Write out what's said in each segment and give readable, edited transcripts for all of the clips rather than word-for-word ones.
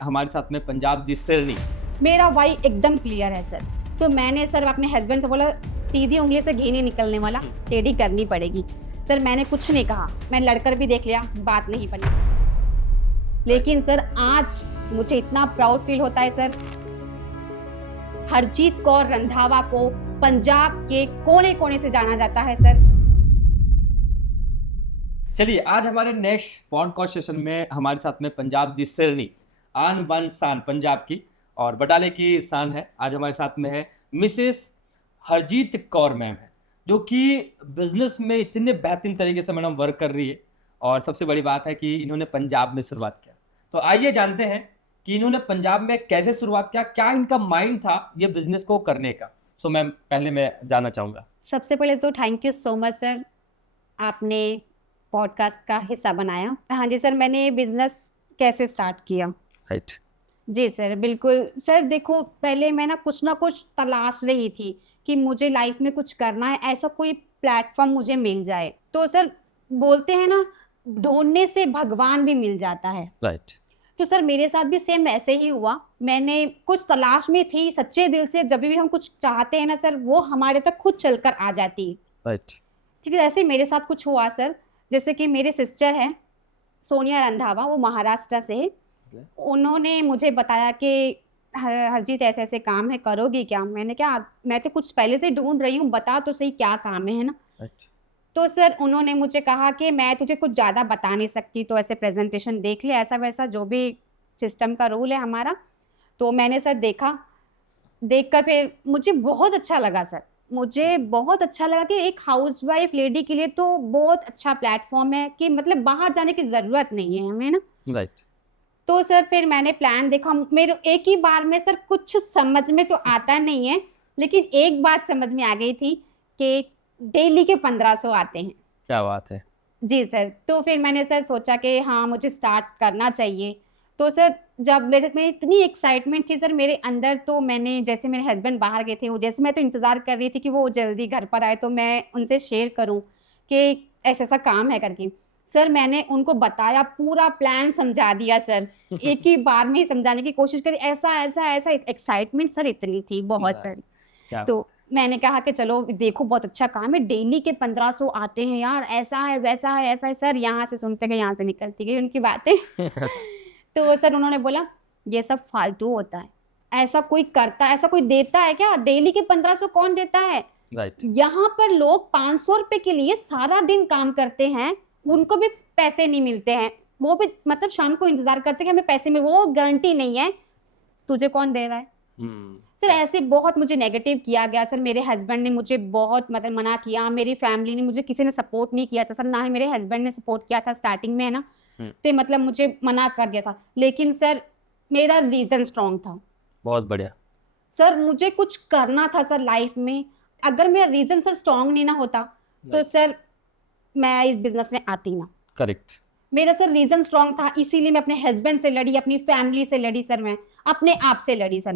हमारे साथ में पंजाब दी शेरनी। मेरा वाई एकदम क्लियर है सर। तो मैंने सर अपने हस्बैंड से बोला सीधी उंगली से घी नहीं निकलने वाला, टेढ़ी करनी पड़ेगी। सर मैंने कुछ नहीं कहा, मैं लड़कर भी देख लिया, बात नहीं बनी। लेकिन सर आज मुझे इतना प्राउड फील होता है सर। हरजीत कौर रंधावा को पंजाब के कोने कोने से जाना जाता है सर। चलिए आज हमारे नेक्स्ट पॉडकास्ट सेशन में हमारे साथ में पंजाब दी शेरनी, आन बान शान पंजाब की और बटाले की शान है। आज हमारे साथ में है मिसेस हरजीत कौर मैम है, जो कि बिजनेस में इतने बेहतरीन तरीके से मैडम वर्क कर रही है। और सबसे बड़ी बात है कि इन्होंने पंजाब में शुरुआत किया। तो आइए जानते हैं कि इन्होंने पंजाब में कैसे शुरुआत किया, क्या इनका माइंड था ये बिजनेस को करने का। सो मैम पहले मैं जानना चाहूँगा। सबसे पहले तो thank you so much sir, आपने पॉडकास्ट का हिस्सा बनाया। हाँ जी सर, मैंने बिजनेस कैसे स्टार्ट किया। राइट। जी सर, बिल्कुल सर। देखो पहले मैं ना कुछ तलाश रही थी कि मुझे लाइफ में कुछ करना है, ऐसा कोई प्लेटफॉर्म मुझे मिल जाए। तो सर बोलते हैं ना, ढूंढने से भगवान भी मिल जाता है। राइट। तो सर मेरे साथ भी सेम ऐसे ही हुआ। मैंने कुछ तलाश में थी, सच्चे दिल से जब भी हम कुछ चाहते हैं ना सर, वो हमारे तक खुद चलकर आ जाती है। राइट। ठीक है, ऐसे मेरे साथ कुछ हुआ सर। जैसे कि मेरे सिस्टर हैं सोनिया रंधावा, वो महाराष्ट्र से है। उन्होंने मुझे बताया कि हरजीत ऐसे ऐसे काम है, करोगी क्या। मैंने क्या, मैं तो कुछ पहले से ढूंढ रही हूँ, बता तो सही क्या काम है ना। राइट। तो सर उन्होंने मुझे कहा कि मैं तुझे कुछ ज़्यादा बता नहीं सकती, तो ऐसे प्रेजेंटेशन देख ले, ऐसा वैसा जो भी सिस्टम का रूल है हमारा। तो मैंने सर देखा, देखकर फिर मुझे बहुत अच्छा लगा सर। मुझे बहुत अच्छा लगा कि एक हाउसवाइफ लेडी के लिए तो बहुत अच्छा प्लेटफॉर्म है, कि मतलब बाहर जाने की ज़रूरत नहीं है हमें ना। राइट। तो सर फिर मैंने प्लान देखा। मेरे एक ही बार में सर कुछ समझ में तो आता नहीं है, लेकिन एक बात समझ में आ गई थी कि डेली के 1500 आते हैं। क्या बात है। जी सर। तो फिर मैंने सर सोचा कि हाँ मुझे स्टार्ट करना चाहिए। तो सर जब मेरी इतनी एक्साइटमेंट थी सर मेरे अंदर, तो मैंने, जैसे मेरे हस्बैंड बाहर गए थे, वो जैसे मैं तो इंतज़ार कर रही थी कि वो जल्दी घर पर आए तो मैं उनसे शेयर करूं कि ऐसा ऐसा काम है करके। सर मैंने उनको बताया, पूरा प्लान समझा दिया सर। एक ही बार में ही समझाने की कोशिश करी। ऐसा ऐसा ऐसा एक्साइटमेंट सर इतनी थी बहुत सर। क्या तो मैंने कहा कि चलो देखो बहुत अच्छा काम है, डेली के 1500 आते हैं यार, ऐसा है वैसा है ऐसा है। सर यहाँ से सुनते गए, यहाँ से निकलती गई उनकी बातें। तो सर उन्होंने बोला ये सब फालतू होता है, ऐसा कोई करता है, ऐसा कोई देता है क्या, डेली के 1500 कौन देता है। राइट। यहाँ पर लोग 500 रुपए के लिए सारा दिन काम करते हैं, उनको भी पैसे नहीं मिलते हैं, वो भी मतलब शाम को इंतजार करते हैं कि हमें पैसे मिले, वो गारंटी नहीं है, तुझे कौन दे रहा है। सर ऐसे बहुत मुझे नेगेटिव किया गया सर। मेरे हस्बैंड ने मुझे बहुत मतलब मना किया, मेरी फैमिली ने, मुझे किसी ने सपोर्ट नहीं किया था सर, ना ही मेरे हस्बैंड ने सपोर्ट किया था स्टार्टिंग में है ना। तो मतलब मुझे मना कर दिया था, लेकिन सर मेरा रीजन स्ट्रांग था। बहुत बढ़िया। सर मुझे कुछ करना था सर लाइफ में। अगर मेरा रीजन सर स्ट्रांग नहीं ना होता तो सर मैं इस बिजनेस में आती ना। करेक्ट। मेरा सर रीजन स्ट्रांग था, इसीलिए मैं अपने हस्बैंड से लड़ी, अपनी फैमिली से लड़ी सर, मैं अपने आप से लड़ी सर।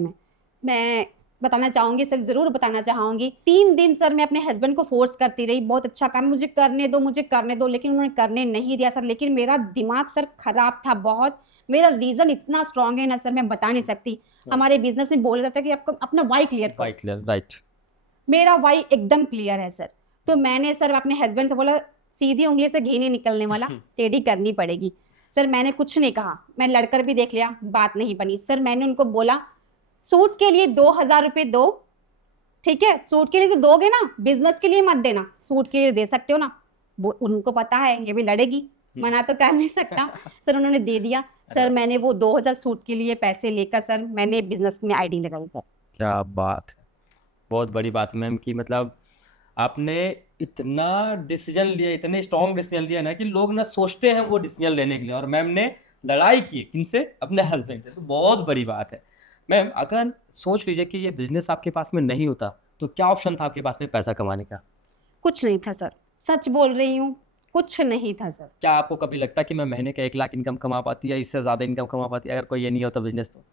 मैं बताना चाहूंगी सर, जरूर बताना चाहूंगी। 3 दिन सर मैं अपने हस्बैंड को फोर्स करती रही, बहुत अच्छा काम मुझे करने दो, मुझे करने दो, लेकिन उन्होंने करने नहीं दिया सर। लेकिन मेरा दिमाग सर खराब था बहुत। मेरा रीजन इतना स्ट्रांग है ना सर, मैं बता नहीं सकती। हमारे बिजनेस में बोला जाता है कि आपको अपना वाई क्लियर करो। Why clear. राइट। मेरा वाई एकदम क्लियर है सर। तो मैंने सर अपने हस्बैंड से बोला सीधी उंगली से घी नहीं निकलने वाला, टेढ़ी करनी पड़ेगी। सर मैंने कुछ नहीं कहा, मैं लड़कर भी देख लिया, बात नहीं बनी। सर मैंने उनको बोला सूट के लिए 2000 रुपए दो, ठीक है, सूट के लिए तो दोगे ना, बिजनेस के लिए मत देना, सूट के लिए दे सकते हो ना। उनको पता है ये भी लड़ेगी, मना तो कर नहीं सकता। सर उन्होंने दे दिया। सर मैंने वो 2000 सूट के लिए पैसे लेकर सर मैंने बिजनेस में आईडी लगाई सर। क्या बात है, बहुत बड़ी बात मैम की मतलब आपने इतना डिसीजन लिया, इतने स्ट्रॉन्ग डिसीजन लिया ना कि लोग ना सोचते हैं वो डिसीजन लेने के लिए, और मैम ने लड़ाई की किनसे, अपने हस्बैंड से। तो बहुत बड़ी बात है मैम। अगर सोच लीजिए कि ये बिजनेस आपके पास में नहीं होता तो क्या ऑप्शन था आपके पास में पैसा कमाने का? कुछ नहीं था सर, सच बोल रही हूँ, कुछ नहीं था सर। क्या आपको कभी लगता कि मैं महीने का 1 लाख इनकम कमा पाती या इससे ज़्यादा इनकम कमा पाती अगर कोई ये नहीं होता बिजनेस तो?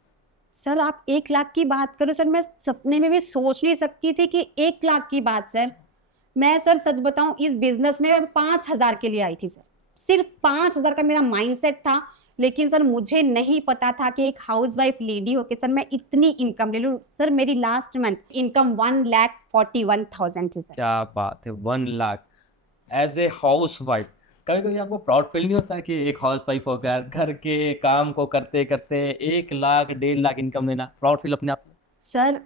सर आप 1 लाख की बात करो सर, मैं सपने में भी सोच नहीं सकती थी कि 1 लाख की बात सर। मैं सर सच बताऊं, इस बिजनेस में मैं 5000 के लिए आई थी सर, सिर्फ 5000 का मेरा माइंडसेट था। लेकिन सर मुझे नहीं पता था कि एक हाउसवाइफ लेडी होके सर मैं इतनी इनकम ले लूँ। सर मेरी लास्ट मंथ इनकम 1,41,000 थी सर। क्या बात है, 1 lakh as a housewife. कभी कभी आपको प्राउड फील नहीं होता है कि एक हाउस वाइफ होकर घर के काम को करते करते 1 लाख 1.5 लाख इनकम लेना, प्राउड फील अपने आप में? सर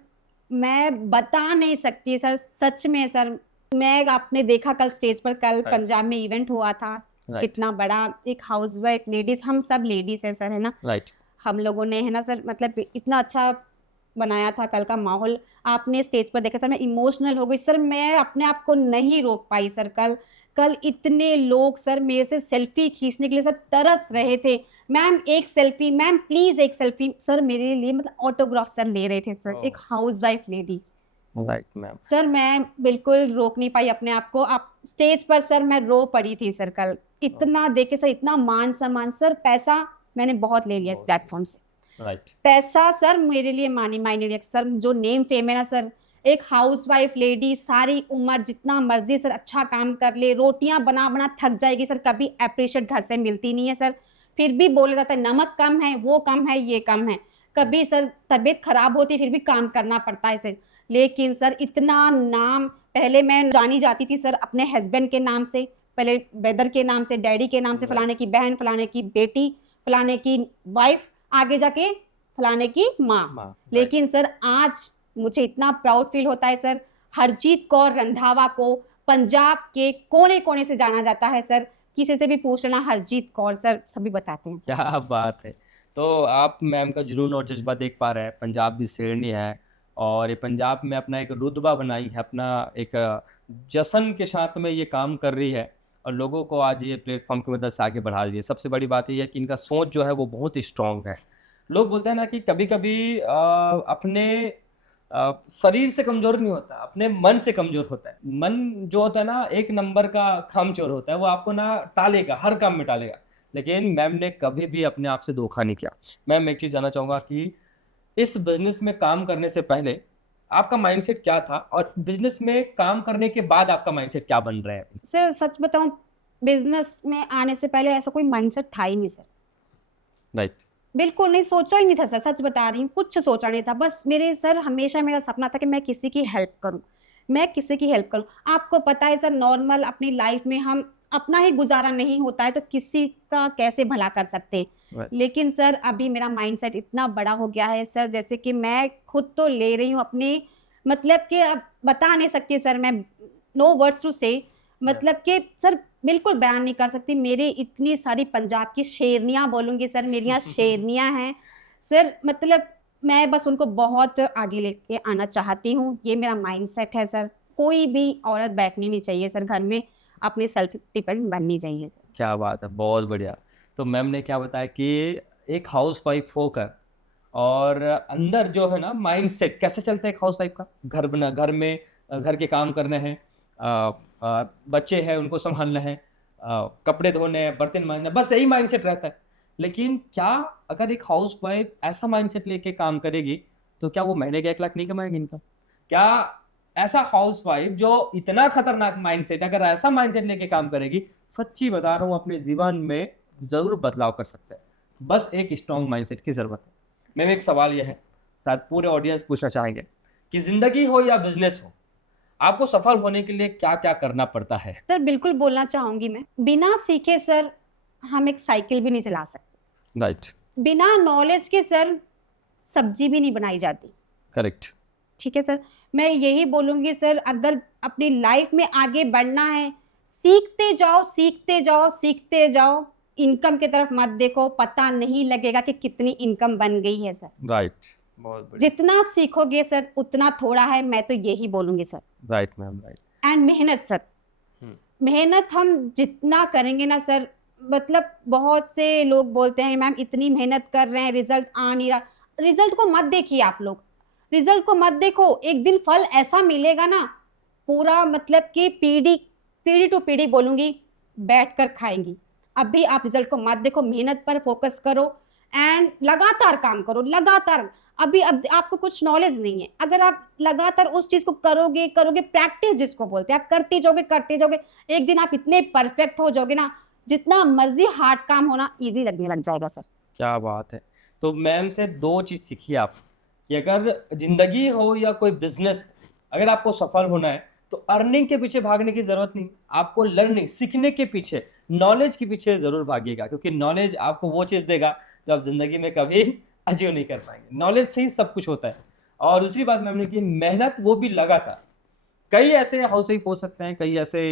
मैं बता नहीं सकती सर, सच में सर। मैं आपने देखा कल स्टेज पर कल Right. पंजाब में इवेंट हुआ था, Right. कितना बड़ा। एक हाउसवाइफ लेडीज, हम सब लेडीज है सर, है ना। राइट। हम लोगों ने, है ना सर, मतलब इतना अच्छा बनाया था कल का माहौल। आपने स्टेज पर देखा सर, मैं इमोशनल हो गई सर, मैं अपने आप को नहीं रोक पाई सर। कल कल इतने लोग सर मेरे से सेल्फी खींचने के लिए सर तरस रहे थे। मैम एक सेल्फी, मैम प्लीज एक सेल्फी सर, मेरे लिए मतलब ऑटोग्राफ सर ले रहे थे सर। Oh. एक housewife lady right ma'am. Sir, मैं बिल्कुल रोक नहीं पाई अपने आप को। आप स्टेज पर सर मैं रो पड़ी थी सर कल। इतना देखे सर, इतना मान सम्मान सर। पैसा मैंने बहुत ले लिया इस प्लेटफॉर्म से। राइट। पैसा सर मेरे लिए मानी मायने नहीं रखता सर। जो नेम फेम है ना सर, एक हाउसवाइफ लेडी सारी उम्र जितना मर्जी सर अच्छा काम कर ले, रोटियां बना बना थक जाएगी सर, कभी अप्रिशिएट घर से मिलती नहीं है सर। फिर भी बोला जाता है नमक कम है, वो कम है, ये कम है। कभी सर तबीयत खराब होती फिर भी काम करना पड़ता है सर। लेकिन सर इतना नाम, पहले मैं जानी जाती थी सर अपने हस्बैंड के नाम से, पहले ब्रदर के नाम से, डैडी के नाम से, फलाने की बहन, फलाने की बेटी, फलाने की वाइफ, आगे जाके फलाने की माँ। लेकिन सर आज मुझे इतना प्राउड फील होता है सर, हरजीत कौर रंधावा को पंजाब के कोने कोने से जाना जाता है सर। किसी से भी पूछ लेना हरजीत कौर सर, सभी बताते हैं। क्या बात है। तो आप मैम का जुनून और जज्बा देख पा रहे हैं। पंजाब की शेरनी है और ये पंजाब में अपना एक रुतबा बनाई है, अपना एक जश्न के साथ में ये काम कर रही है और लोगों को आज ये प्लेटफॉर्म की मदद से आगे बढ़ा रही है। सबसे बड़ी बात ये है कि इनका सोच जो है वो बहुत ही स्ट्रांग है। लोग बोलते हैं ना कि कभी कभी अपने शरीर से कमजोर नहीं होता, अपने मन से कमजोर होता है। मन जो होता है ना, एक नंबर का खामचोर होता है, वो आपको ना टालेगा, हर काम में टालेगा। लेकिन मैम ने कभी भी अपने आप से धोखा नहीं किया। मैम एक चीज जानना चाहूंगा कि इस बिजनेस में काम करने से पहले आपका माइंडसेट क्या था और बिजनेस में काम करने के बाद आपका माइंडसेट क्या बन रहा है? सर सच बताऊं, बिजनेस में आने से पहले ऐसा कोई माइंडसेट था ही नहीं सर। राइट। बिल्कुल नहीं, सोचा ही नहीं था सर, सच बता रही हूँ, कुछ सोचा नहीं था। बस मेरे सर हमेशा मेरा सपना था कि मैं किसी की हेल्प करूँ, मैं किसी की हेल्प करूँ। आपको पता है सर, नॉर्मल अपनी लाइफ में हम अपना ही गुजारा नहीं होता है तो किसी का कैसे भला कर सकते हैं। Right. लेकिन सर अभी मेरा माइंडसेट इतना बड़ा हो गया है सर, जैसे कि मैं खुद तो ले रही हूँ अपने, मतलब कि अब बता नहीं सकती सर, मैं नो वर्ड्स टू से, मतलब कि सर बिल्कुल बयान नहीं कर सकती। मेरे इतनी सारी पंजाब की शेरनियाँ बोलूँगी सर, मेरी यहाँ शेरनियाँ हैं सर। मतलब मैं बस उनको बहुत आगे लेके आना चाहती हूँ, ये मेरा माइंडसेट है सर। कोई भी औरत बैठनी नहीं चाहिए सर घर में, अपनी सेल्फ डिपेंडेंट बननी चाहिए सर। क्या बात है, बहुत बढ़िया। तो मैम ने क्या बताया कि एक हाउस वाइफ होकर और अंदर जो है ना माइंडसेट कैसे चलता है एक हाउस वाइफ का, घर बना, घर में घर के काम करने हैं, बच्चे हैं उनको संभालना है, कपड़े धोने हैं, बर्तन मांजना, बस यही माइंडसेट रहता है। लेकिन क्या अगर एक हाउस वाइफ ऐसा माइंडसेट लेके काम करेगी तो क्या वो महीने के 1 लाख नहीं कमाएगी इनका? क्या ऐसा हाउस वाइफ जो इतना खतरनाक माइंडसेट, अगर ऐसा माइंडसेट लेके काम करेगी, सच्ची बता रहा हूँ, अपने जीवन में जरूर बदलाव कर सकते हैं। बस एक स्ट्रॉन्ग माइंडसेट की जरूरत है। मैम एक सवाल यह है, शायद पूरे ऑडियंस पूछना चाहेंगे कि जिंदगी हो या बिजनेस हो, आपको सफल होने के लिए क्या क्या करना पड़ता है? सर बिल्कुल बोलना चाहूंगी मैं, बिना सीखे सर हम एक साइकिल भी नहीं चला सकते। राइट। बिना नॉलेज के सर सब्जी भी नहीं बनाई जाती। करेक्ट। ठीक है सर, मैं यही बोलूंगी सर, अगर अपनी लाइफ में आगे बढ़ना है, सीखते जाओ सीखते जाओ सीखते जाओ, इनकम की तरफ मत देखो, पता नहीं लगेगा कि कितनी इनकम बन गई है सर। राइट, बहुत बढ़िया। जितना सीखोगे सर उतना थोड़ा है, मैं तो यही बोलूंगी sir. Right ma'am, right. And मेहनत सर, मेहनत हम जितना करेंगे ना सर, मतलब बहुत से लोग बोलते हैं मैम इतनी मेहनत कर रहे हैं, रिजल्ट आ नहीं रहा। रिजल्ट को मत देखिए आप लोग, रिजल्ट को मत देखो, एक दिन फल ऐसा मिलेगा ना, पूरा मतलब कि पीढ़ी टू पीढ़ी बोलूंगी बैठ कर खाएंगी। अभी आप रिजल्ट को मत देखो, मेहनत पर फोकस करो एंड लगातार काम करो, लगातार। अभी अब आपको कुछ नॉलेज नहीं है, अगर आप लगातार उस चीज को करोगे, प्रैक्टिस जिसको बोलते हैं, आप करते जाओगे, एक दिन आप इतने परफेक्ट हो जाओगे ना, जितना मर्जी हार्ड काम होना इजी लगने लग जाएगा सर। क्या बात है। तो मैम से दो चीज़ सीखी आप कि अगर जिंदगी हो या कोई बिजनेस, अगर आपको सफल होना है तो अर्निंग के पीछे भागने की जरूरत नहीं, आपको लर्निंग सीखने के पीछे, नॉलेज के पीछे जरूर भागिएगा, क्योंकि नॉलेज आपको वो चीज़ देगा जो आप जिंदगी में कभी अचीव नहीं कर पाएंगे। नॉलेज से ही सब कुछ होता है। और दूसरी बात मैम ने की मेहनत, वो भी लगातार। कई ऐसे हाउस वाइफ हो सकते हैं, कई ऐसे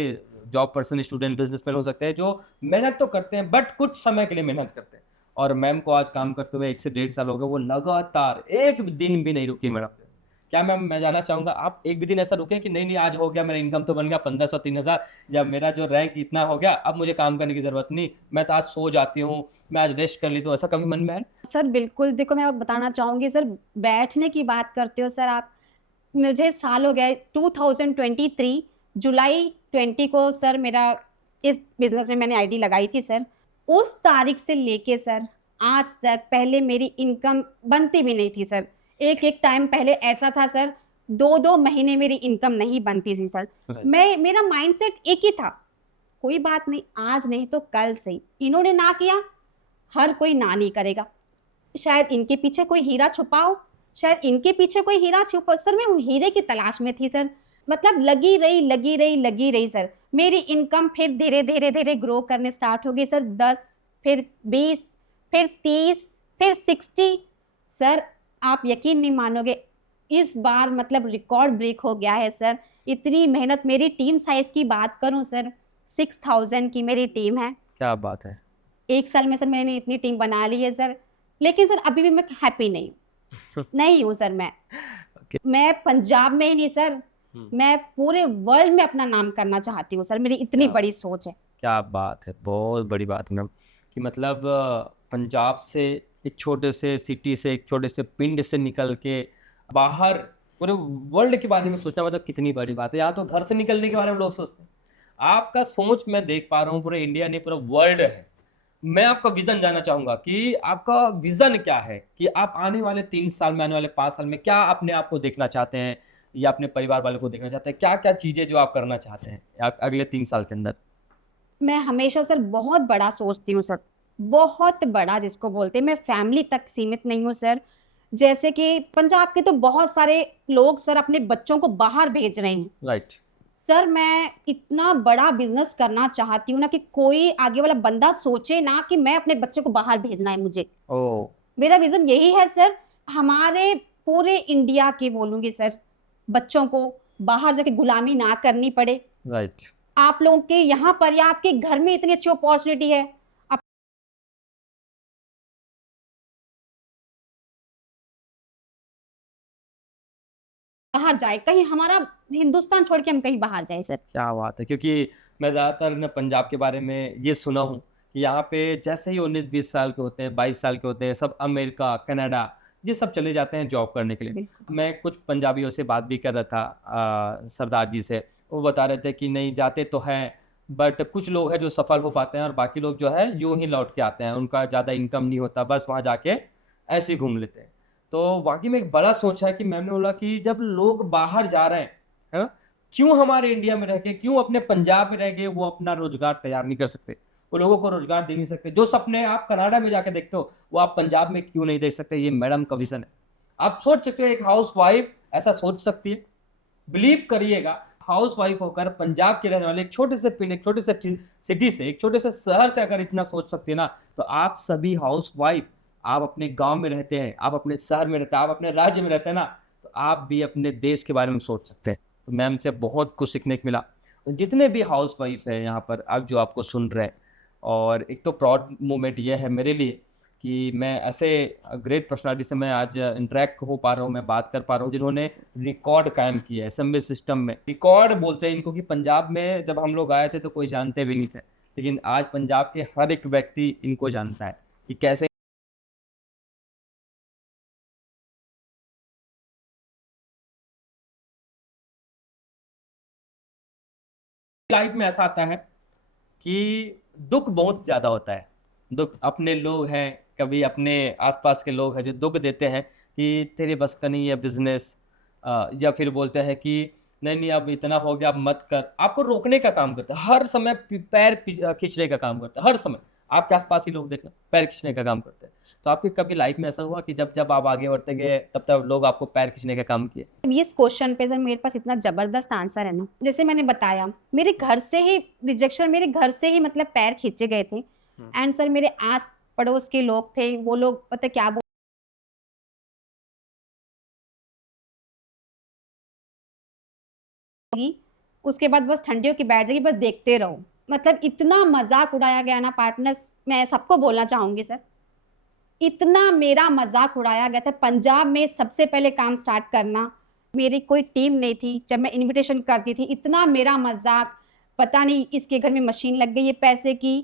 जॉब पर्सन, स्टूडेंट, बिजनेसमैन हो सकते हैं जो मेहनत तो करते हैं बट कुछ समय के लिए मेहनत करते हैं। और मैम को आज काम करते हुए 1 से 1.5 साल हो गए, वो लगातार एक दिन भी नहीं रुकी मैडम। क्या मैम, मैं जानना चाहूंगा, आप एक भी दिन ऐसा रुके कि नहीं नहीं आज हो गया, मेरा इनकम तो बन गया 1500 3000, जब मेरा जो रैंक इतना हो गया अब मुझे काम करने की जरूरत नहीं, मैं तो आज सो जाती हूँ, मैं आज रेस्ट कर ली, तो ऐसा कभी मन में आया? सर बिल्कुल, देखो मैं आपको बताना चाहूंगी सर, बैठने की बात करते हो सर आप, मुझे साल हो गया 2023 जुलाई 20 को सर मेरा इस बिजनेस में मैंने आईडी लगाई थी सर। उस तारीख से लेके सर आज तक, पहले मेरी इनकम बनती भी नहीं थी सर। एक एक टाइम पहले ऐसा था सर, 2-2 महीने मेरी इनकम नहीं बनती थी सर। Right. मेरा माइंडसेट एक ही था, कोई बात नहीं, आज नहीं तो कल सही। इन्होंने ना किया, हर कोई ना नहीं करेगा। शायद इनके पीछे कोई हीरा छुपा हो, शायद इनके पीछे कोई हीरा छुपा। सर मैं हीरे की तलाश में थी सर, मतलब लगी रही सर। मेरी इनकम फिर धीरे धीरे धीरे ग्रो करने स्टार्ट हो गई सर। 10, फिर 20, फिर 30, फिर 60। सर आप यकीन नहीं मानोगे, इस बार मतलब रिकॉर्ड ब्रेक हो गया है सर। इतनी मेहनत, मेरी टीम साइज की बात करूं सर, 6000 की मेरी टीम है। क्या बात है। 1 साल में सर मैंने इतनी टीम बना ली है सर। लेकिन सर अभी भी मैं हैप्पी नहीं नहीं हूँ सर। मैं पंजाब में ही नहीं सर, मैं पूरे वर्ल्ड में अपना नाम करना चाहती हूँ सर। मेरी इतनी क्या बड़ी सोच है। क्या बात है, बहुत बड़ी बात है मैम, कि मतलब पंजाब से, एक छोटे से सिटी से, एक छोटे से पिंड से निकल के बाहर पूरे वर्ल्ड के बारे में सोचना, मतलब कितनी बड़ी बात है। यहाँ तो घर से निकलने के बारे में लोग सोचते हैं, आपका सोच मैं देख पा रहा हूँ पूरे इंडिया नहीं, पूरा वर्ल्ड है। मैं आपका विजन जानना चाहूंगा कि आपका विजन क्या है, कि आप आने वाले 3 साल में, आने वाले 5 साल में क्या अपने आप को देखना चाहते हैं, या अपने परिवार वालों को देखना चाहते हैं? क्या क्या चीजें जो आप करना चाहते हैं अगले 3 साल के अंदर? मैं हमेशा सर बहुत बड़ा सोचती हूँ सर, बहुत बड़ा जिसको बोलते हैं। मैं फैमिली तक सीमित नहीं हूँ सर। जैसे कि पंजाब के तो बहुत सारे लोग सर अपने बच्चों को बाहर भेज रहे हैं। राइट। सर मैं इतना बड़ा बिजनेस करना चाहती हूँ ना, कि कोई आगे वाला बंदा सोचे ना कि मैं अपने बच्चे को बाहर भेजना है मुझे। ओ। मेरा विजन यही है सर, हमारे पूरे इंडिया के बोलूंगी सर, बच्चों को बाहर जाके गुलामी ना करनी पड़े। राइट। आप लोगों के यहाँ पर या आपके घर में इतनी अच्छी अपॉर्चुनिटी है, आप बाहर जाए कहीं, हमारा हिंदुस्तान छोड़ के हम कहीं बाहर जाए सर। क्या बात है, क्योंकि मैं ज़्यादातर ना पंजाब के बारे में ये सुना हूँ कि यहाँ पे जैसे ही 19-20 साल के होते हैं, 22 साल के होते हैं, सब अमेरिका, कनाडा, ये सब चले जाते हैं जॉब करने के लिए। बिल्कुल। मैं कुछ पंजाबियों से बात भी कर रहा था, सरदार जी से, वो बता रहे थे कि नहीं जाते तो हैं, बट कुछ लोग हैं जो सफल हो पाते हैं और बाकी लोग जो है यूं ही लौट के आते हैं, उनका ज़्यादा इनकम नहीं होता, बस वहाँ जाके ऐसे ही घूम लेते हैं। तो वाकई में एक बड़ा सोच है कि मैंने बोला कि जब लोग बाहर जा रहे हैं, है? क्यों हमारे इंडिया में रह के, क्यों अपने पंजाब में रह के वो अपना रोजगार तैयार नहीं कर सकते, वो लोगों को रोजगार दे नहीं सकते? जो सपने आप कनाडा में जाके देखते हो वो आप पंजाब में क्यों नहीं देख सकते? ये मैडम का विजन है। आप सोच सकते हो एक हाउस वाइफ ऐसा सोच सकती है? बिलीव करिएगा, हाउस वाइफ होकर पंजाब के रहने वाले, एक छोटे से पिंड, एक छोटे से सिटी से, एक छोटे से शहर से अगर इतना सोच सकती है ना, तो आप सभी हाउस वाइफ, आप अपने गांव में रहते हैं, आप अपने शहर में रहते हैं, आप अपने राज्य में रहते हैं ना, तो आप भी अपने देश के बारे में सोच सकते हैं। तो मैम से बहुत कुछ सीखने को मिला। जितने भी हाउस वाइफ है यहाँ पर अब जो आपको सुन रहे हैं, और एक तो प्राउड मोमेंट ये है मेरे लिए कि मैं ऐसे ग्रेट पर्सनालिटी से मैं आज इंटरेक्ट हो पा रहा हूँ, मैं बात कर पा रहा हूँ, जिन्होंने रिकॉर्ड कायम किया है असेंबली सिस्टम में। रिकॉर्ड बोलते हैं इनको, कि पंजाब में जब हम लोग आए थे तो कोई जानते भी नहीं थे, लेकिन आज पंजाब के हर एक व्यक्ति इनको जानता है कि कैसे लाइफ में ऐसा आता है कि दुख बहुत ज़्यादा होता है। दुख अपने लोग हैं, कभी अपने आसपास के लोग हैं जो दुख देते हैं कि तेरे बस का नहीं है बिजनेस, या फिर बोलते हैं कि नहीं नहीं अब इतना हो गया, अब मत कर, आपको रोकने का काम करता है, हर समय पैर खींचने का काम करता है, हर समय आपके आसपास ही लोग देखना पैर खींचने का काम करते हैं। तो आपकी कभी लाइफ में ऐसा हुआ कि जब जब आप आगे बढ़ते गए तब तब लोग आपको पैर खींचने का काम किए? ये इस क्वेश्चन पे सर मेरे पास इतना जबरदस्त आंसर है ना, जैसे मैंने बताया मेरे घर से ही रिजेक्शन, मेरे घर से ही मतलब पैर खींचे गए थे। एंड सर मेरे आस पड़ोस के लोग थे, वो लोग पता क्या बोलेगी, उसके बाद बस ठंडियों की बैठ जाएगी, बस देखते रहो। मतलब इतना मजाक उड़ाया गया ना पार्टनर्स, मैं सबको बोलना चाहूंगी सर, इतना मेरा मजाक उड़ाया गया था। पंजाब में सबसे पहले काम स्टार्ट करना, मेरी कोई टीम नहीं थी, जब मैं इनविटेशन करती थी इतना मेरा मजाक, पता नहीं इसके घर में मशीन लग गई है पैसे की।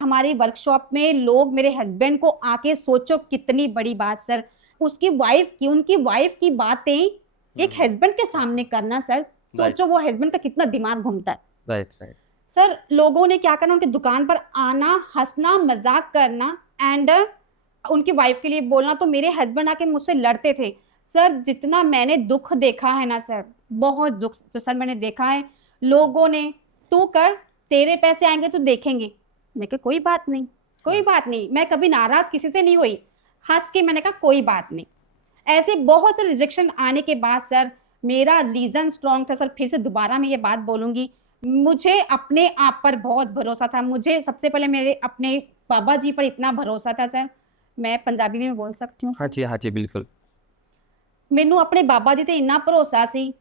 हमारी वर्कशॉप में लोग मेरे हस्बैंड को आके, सोचो कितनी बड़ी बात सर, उसकी वाइफ की, उनकी वाइफ की बातें एक हस्बैंड के सामने करना सर, सोचो वो हस्बैंड का कितना दिमाग घूमता है। Right right. सर लोगों ने क्या करना, उनकी दुकान पर आना, हंसना मजाक करना एंड उनकी वाइफ के लिए बोलना, तो मेरे हस्बैंड आके मुझसे लड़ते थे। सर जितना मैंने दुख देखा है ना सर, बहुत दुख तो सर मैंने देखा है। लोगों ने तू कर, तेरे पैसे आएंगे तो देखेंगे, मैं कहा कोई बात नहीं, कोई बात नहीं, मैं कभी नाराज किसी से नहीं हुई, हंस के मैंने कहा कोई बात नहीं। ऐसे बहुत से रिजेक्शन आने के बाद सर मेरा रीजन स्ट्रॉन्ग था सर, फिर से दोबारा मैं ये बात बोलूंगी, मुझे अपने आप पर बहुत भरोसा था। मुझे सबसे पहले मेरे अपने बाबा जी पर इतना भरोसा था सर, मैं पंजाबी में बोल सकती हूँ। हाँ जी बिल्कुल। ਮੈਨੂੰ ਆਪਣੇ ਬਾਬਾ ਜੀ ਤੇ ਇੰਨਾ ਭਰੋਸਾ ਸੀ,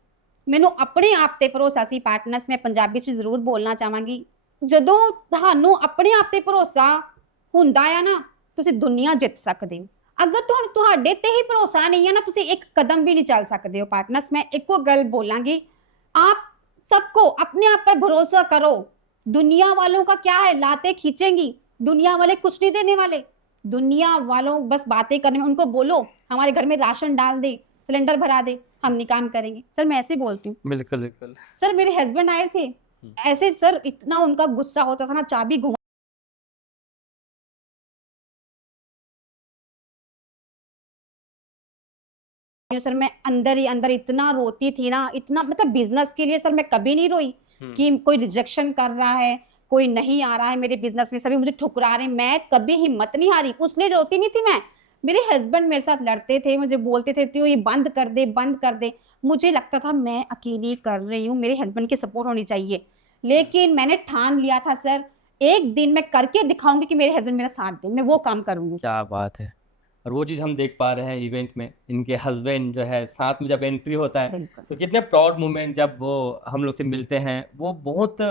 ਮੈਨੂੰ ਆਪਣੇ ਆਪ ਤੇ ਭਰੋਸਾ ਸੀ। ਪਾਰਟਨਰਸ ਮੈਂ ਪੰਜਾਬੀ ਚ ਜ਼ਰੂਰ ਬੋਲਣਾ ਚਾਹਾਂਗੀ, ਜਦੋਂ ਤੁਹਾਨੂੰ ਆਪਣੇ ਆਪ ਤੇ ਭਰੋਸਾ ਹੁੰਦਾ ਆ ਨਾ, ਤੁਸੀਂ ਦੁਨੀਆ ਜਿੱਤ ਸਕਦੇ ਹੋ। ਅਗਰ ਤੁਹਾਨੂੰ ਤੁਹਾਡੇ ਤੇ ਹੀ ਭਰੋਸਾ ਨਹੀਂ ਹੈ ਨਾ, ਤੁਸੀਂ ਇੱਕ ਕਦਮ ਵੀ ਨਹੀਂ ਚੱਲ ਸਕਦੇ ਹੋ। ਪਾर्टनर्स मैं एको गल बोलांगी, आप सबको अपने आप पर भरोसा करो। दुनिया वालों का क्या है, लाते खींचेंगी, दुनिया वाले कुछ नहीं देने वाले। दुनिया वालों बस बातें करने में, उनको बोलो हमारे घर में राशन डाल दे, सिलेंडर भरा दे, हम नहीं काम करेंगे। सर मैं ऐसे बोलती हूँ। बिल्कुल बिल्कुल। सर मेरे हस्बैंड आए थे ऐसे, सर इतना उनका गुस्सा होता था ना, चाबी घुमा सर मैं अंदर ही अंदर इतना रोती थी ना, इतना मतलब बिजनेस के लिए सर मैं कभी नहीं रोई कि कोई रिजेक्शन कर रहा है, कोई नहीं आ रहा है मेरे बिजनेस में, सभी मुझे ठुकरा रहे हैं, मैं कभी हिम्मत नहीं हारी, उसलिए रोती नहीं थी मैं। मेरे हस्बैंड मेरे साथ लड़ते थे, मुझे बोलते थे तू ये बंद कर दे, बंद कर दे। मुझे लगता था मैं अकेली कर रही हूँ, मेरे हस्बैंड की सपोर्ट होनी चाहिए। लेकिन मैंने ठान लिया था सर, एक दिन मैं करके दिखाऊंगी कि मेरे हस्बैंड मेरा साथ दे, मैं वो काम करूंगी। क्या बात है। और वो चीज़ हम देख पा रहे हैं इवेंट में, इनके हस्बैंड जो है साथ में जब एंट्री होता है बिल्कुल। तो कितने प्राउड मोमेंट जब वो हम लोग से मिलते हैं, वो बहुत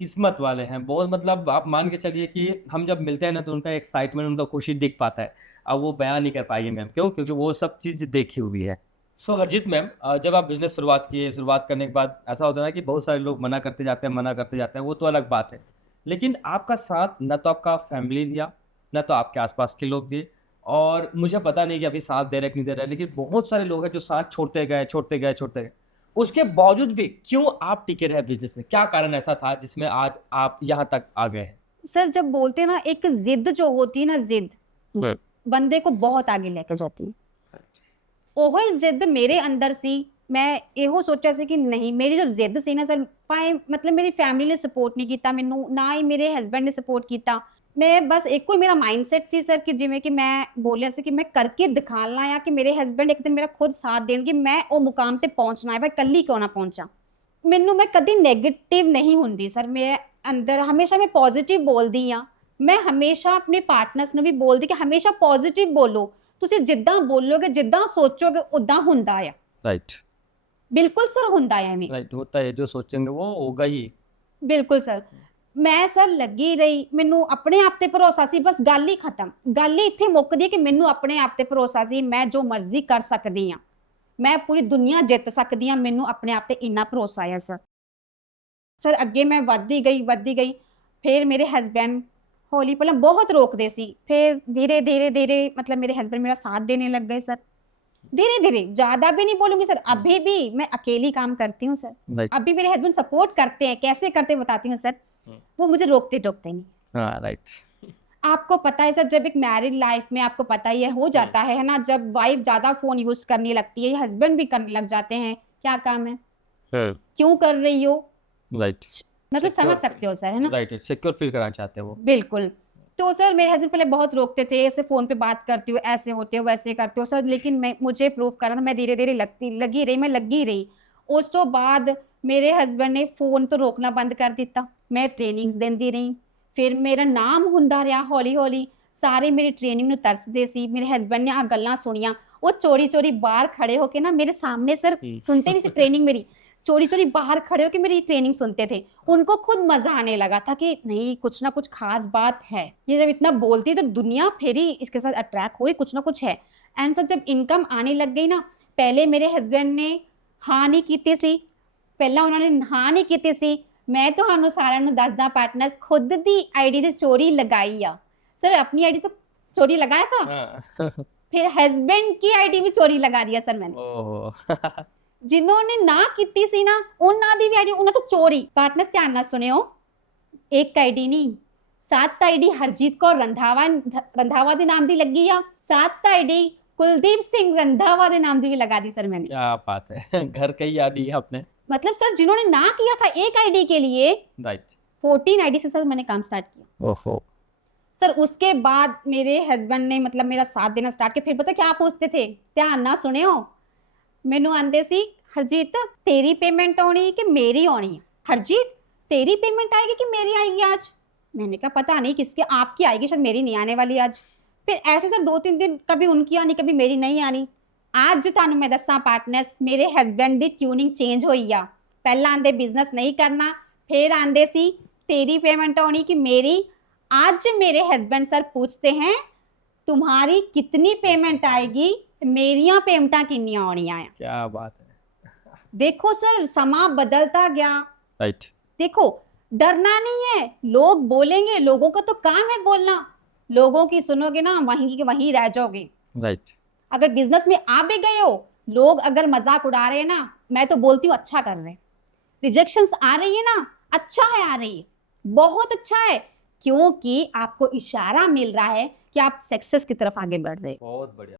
किस्मत वाले हैं, बहुत मतलब आप मान के चलिए कि हम जब मिलते हैं ना तो उनका एक्साइटमेंट, उनका खुशी दिख पाता है। अब वो बयान नहीं कर पाएंगे मैम, क्यों? क्योंकि वो सब चीज़ देखी हुई है। सो हरजीत मैम, जब आप बिजनेस शुरुआत किए, शुरुआत करने के बाद ऐसा होता है ना कि बहुत सारे लोग मना करते जाते हैं, मना करते जाते हैं, वो तो अलग बात है। लेकिन आपका साथ न तो आपका फैमिली दिया, न तो आपके आसपास के लोग दिए, और मुझे पता नहीं कि अभी साथ दे रहे कि नहीं दे रहे, लेकिन बहुत सारे लोग हैं जो साथ छोड़ते गए, छोड़ते गए, छोड़ते गए। उसके बावजूद भी क्यों आप टिके रहे बिजनेस में? क्या कारण ऐसा था जिसमें आज आप यहाँ तक आ गए हैं? सर जब बोलते हैं ना, एक जिद जो होती है ना, जिद बंदे को बहुत आगे लेके जाती है। ਉਹ जिद मेरे अंदर सी, मैं ਇਹੋ ਸੋਚਿਆ ਸੀ ਕਿ ਨਹੀਂ, ਮੇਰੀ ਜੋ जिद ਸੀ ਨਾ ਸਰ, ਭਾਵੇਂ मतलब मेरी फैमिली ने सपोर्ट नहीं ਕੀਤਾ ਮੈਨੂੰ, ਨਾ ਹੀ ਮੇਰੇ ਹਸਬੈਂਡ ਨੇ ਸਪੋਰਟ ਕੀਤਾ। ਮੈਂ ਬਸ ਇੱਕੋ ਹੀ ਮੇਰਾ ਮਾਈਂਡਸੈਟ ਸੀ ਸਰ ਕਿ ਜਿਵੇਂ ਕਿ ਮੈਂ ਬੋਲਿਆ ਸੀ ਕਿ ਮੈਂ ਕਰਕੇ ਦਿਖਾਣਾ ਆ ਕਿ ਮੇਰੇ ਹਸਬੈਂਡ ਇੱਕ ਦਿਨ ਮੇਰਾ ਖੁਦ ਸਾਥ ਦੇਣਗੇ, ਮੈਂ ਉਹ ਮੁਕਾਮ ਤੇ ਪਹੁੰਚਣਾ ਹੈ, ਭਾਵੇਂ ਇਕੱਲੀ ਕਿਉਂ ਨਾ ਪਹੁੰਚਾਂ। ਮੈਨੂੰ, ਮੈਂ ਕਦੀ ਨੈਗੇਟਿਵ ਨਹੀਂ ਹੁੰਦੀ ਸਰ, ਮੈਂ ਅੰਦਰ ਹਮੇਸ਼ਾ ਮੈਂ ਪੋਜ਼ਿਟਿਵ ਬੋਲਦੀ ਆ। ਮੈਂ ਹਮੇਸ਼ਾ ਆਪਣੇ ਪਾਰਟਨਰਸ ਨੂੰ ਵੀ ਬੋਲਦੀ ਕਿ ਹਮੇਸ਼ਾ ਪੋਜ਼ਿਟਿਵ ਬੋਲੋ, ਤੁਸੀਂ ਜਿੱਦਾਂ ਬੋਲੋਗੇ, ਜਿੱਦਾਂ ਸੋਚੋਗੇ ਉਦਾਂ ਹੁੰਦਾ ਆ। राइट ਬਿਲਕੁਲ ਸਰ ਹੁੰਦਾ ਆ ਐਵੇਂ। राइट, होता है, जो सोचेंगे वो होगा ही। ਬਿਲਕੁਲ ਸਰ, ਮੈਂ ਸਰ ਲੱਗੀ ਰਹੀ, ਮੈਨੂੰ ਆਪਣੇ ਆਪ ਤੇ ਭਰੋਸਾ ਸੀ, ਬਸ ਗੱਲ ਹੀ ਖਤਮ। ਗੱਲ ਹੀ ਇੱਥੇ ਮੁੱਕਦੀ ਕਿ ਮੈਨੂੰ ਆਪਣੇ ਆਪ ਤੇ ਭਰੋਸਾ ਸੀ, ਮੈਂ ਜੋ ਮਰਜ਼ੀ ਕਰ ਸਕਦੀ ਆ, ਮੈਂ ਪੂਰੀ ਦੁਨੀਆ ਜਿੱਤ ਸਕਦੀ ਆ, ਮੈਨੂੰ ਆਪਣੇ ਆਪ ਤੇ ਇੰਨਾ ਭਰੋਸਾ ਆ ਸਰ। ਸਰ ਅੱਗੇ ਮੈਂ ਵੱਧਦੀ ਗਈ, ਵੱਧਦੀ ਗਈ। ਫਿਰ ਮੇਰੇ ਹਸਬੈਂਡ ਹੌਲੀ ਪਹਿਲਾਂ ਬਹੁਤ ਰੋਕਦੇ ਸੀ, फिर धीरे धीरे धीरे मतलब मेरे हस्बैंड मेरा साथ देने लग गए सर। धीरे धीरे, ज्यादा भी नहीं बोलूंगी सर, अभी भी मैं अकेली काम करती हूँ सर। राइट। अभी मेरे हस्बैंड सपोर्ट करते हैं, कैसे करते हैं बताती हूँ सर, वो मुझे रोकते टोकते नहीं। हाँ राइट। आपको पता है सर, जब एक मैरिड लाइफ में आपको पता ही है, हो जाता है ना, जब वाइफ ज्यादा फोन यूज करने लगती है, हस्बैंड भी करने लग जाते हैं, क्या काम है, क्यों कर रही हो, राइट मतलब समझ सकते हो सर, है ना। राइट, सिक्योर फील कराना चाहते हैं वो। बिल्कुल। तो सर मेरे हस्बैंड पहले बहुत रोकते थे, ऐसे फोन पे बात करती हो, ऐसे होते हो, वैसे करते हो सर, लेकिन मैं मुझे प्रूव करना, मैं धीरे धीरे लगी रही। उस तो बाद मेरे हस्बैंड ने फोन तो रोकना बंद कर दिता, मैं ट्रेनिंग्स देंदी रही, फिर मेरा नाम ਹੁੰਦਾ ਰਿਹਾ ਹੌਲੀ ਹੌਲੀ, ਸਾਰੇ ਮੇਰੀ ਟ੍ਰੇਨਿੰਗ ਨੂੰ ਤਰਸਦੇ ਸੀ। ਮੇਰੇ ਹਸਬੈਂਡ ਨੇ ਆ ਗੱਲਾਂ ਸੁਣੀਆਂ, ਉਹ ਚੋਰੀ ਚੋਰੀ ਬਾਹਰ ਖੜੇ ਹੋ ਕੇ ਨਾ ਮੇਰੇ सामने सर सुनते नहीं थे ट्रेनिंग मेरी, चोरी चोरी बाहर खड़े होकर मेरी ट्रेनिंग सुनते थे। उनको खुद मजा आने लगा था कि नहीं कुछ ना कुछ खास बात है, ये जब इतना बोलती है तो दुनिया फिर ही इसके साथ अट्रैक्ट हो रही, कुछ ना कुछ है। एंड सर जब इनकम आने लग गई ना, पहले मेरे हस्बैंड ने हाँ नहीं ਕੀਤੀ ਸੀ, ਪਹਿਲਾਂ ਉਹਨਾਂ ਨੇ ਹਾਂ ਨਹੀਂ ਕੀਤੀ ਸੀ। ਮੈਂ ਤੁਹਾਨੂੰ ਸਾਰਿਆਂ ਨੂੰ ਦੱਸਦਾ ਪਾਰਟਨਰਸ, खुद ਦੀ आईडी ਤੇ चोरी लगाई ਆ सर, अपनी आईडी तो चोरी लगाया था, हाँ। फिर हस्बैंड की आईडी भी चोरी लगा दिया सर मैंने। ओह जिन्होंने ना ਕੀਤੀ ਸੀ ਨਾ ਉਹਨਾਂ ਦੀ ਵੀ ਆਈਡੀ ਉਹਨਾਂ ਤੋਂ ਚੋਰੀ। ਪਾਰਟਨਰ ਧਿਆਨ ਨਾਲ ਸੁਣਿਓ, ਇੱਕ ਆਈਡੀ ਨਹੀਂ 7 ਆਈਡੀ ਹਰਜੀਤ ਕੌਰ ਰੰਧਾਵਾ ਦੇ ਨਾਮ ਦੀ ਲੱਗੀ ਆ, 7 ਆਈਡੀ कुलदीप सिंह रंधावा ਦੇ ਨਾਮ ਦੀ ਵੀ लगा दी सर मैंने। क्या बात है घर का ही याद है आपने। मतलब सर जिन्होंने ना किया था एक आईडी के लिए, राइट 14 आईडी से सर मैंने काम स्टार्ट किया। ओहो सर उसके बाद मेरे हस्बैंड ने मतलब मेरा साथ देना स्टार्ट किया। फिर पता क्या पूछते थे, ध्यान ना सुनियो, ਮੈਨੂੰ ਆਂਦੇ ਸੀ हरजीत तेरी पेमेंट आनी है कि मेरी आनी है, हरजीत तेरी पेमेंट आएगी कि मेरी आएगी आज। मैंने कहा पता नहीं किसके, आपकी आएगी शायद, मेरी नहीं आने वाली आज। फिर ऐसे सर 2-3 दिन कभी उनकी आनी कभी मेरी नहीं आनी। ਅੱਜ ਤੁਹਾਨੂੰ ਮੈਂ ਦੱਸਾਂ ਪਾਰਟਨਰਸ, ਮੇਰੇ ਹਸਬੈਂਡ ਦੀ ਟਿਊਨਿੰਗ ਚੇਂਜ ਹੋਈ ਆ। ਪਹਿਲਾਂ ਆਂਦੇ ਬਿਜ਼ਨਸ ਨਹੀਂ ਕਰਨਾ, फिर आंदे सी तेरी पेमेंट आनी कि मेरी। आज मेरे हस्बैंड सर पूछते हैं तुम्हारी कितनी पेमेंट आएगी, मेरिया पेमेंटा किन्नियां आनियां आ। क्या बात है। देखो सर समा बदलता गया। राइट देखो डरना नहीं है, लोग बोलेंगे, लोगों का तो काम है बोलना, लोगों की सुनोगे ना वहीं की वहीं रह जाओगे। राइट अगर बिजनेस में आ भी गए हो, लोग अगर मजाक उड़ा रहे हैं ना, मैं तो बोलती हूँ अच्छा कर रहे हैं। रिजेक्शंस आ रही है ना, अच्छा है, आ रही है, बहुत अच्छा है, क्योंकि आपको इशारा मिल रहा है कि आप सक्सेस की तरफ आगे बढ़ रहे हैं। बहुत बढ़िया।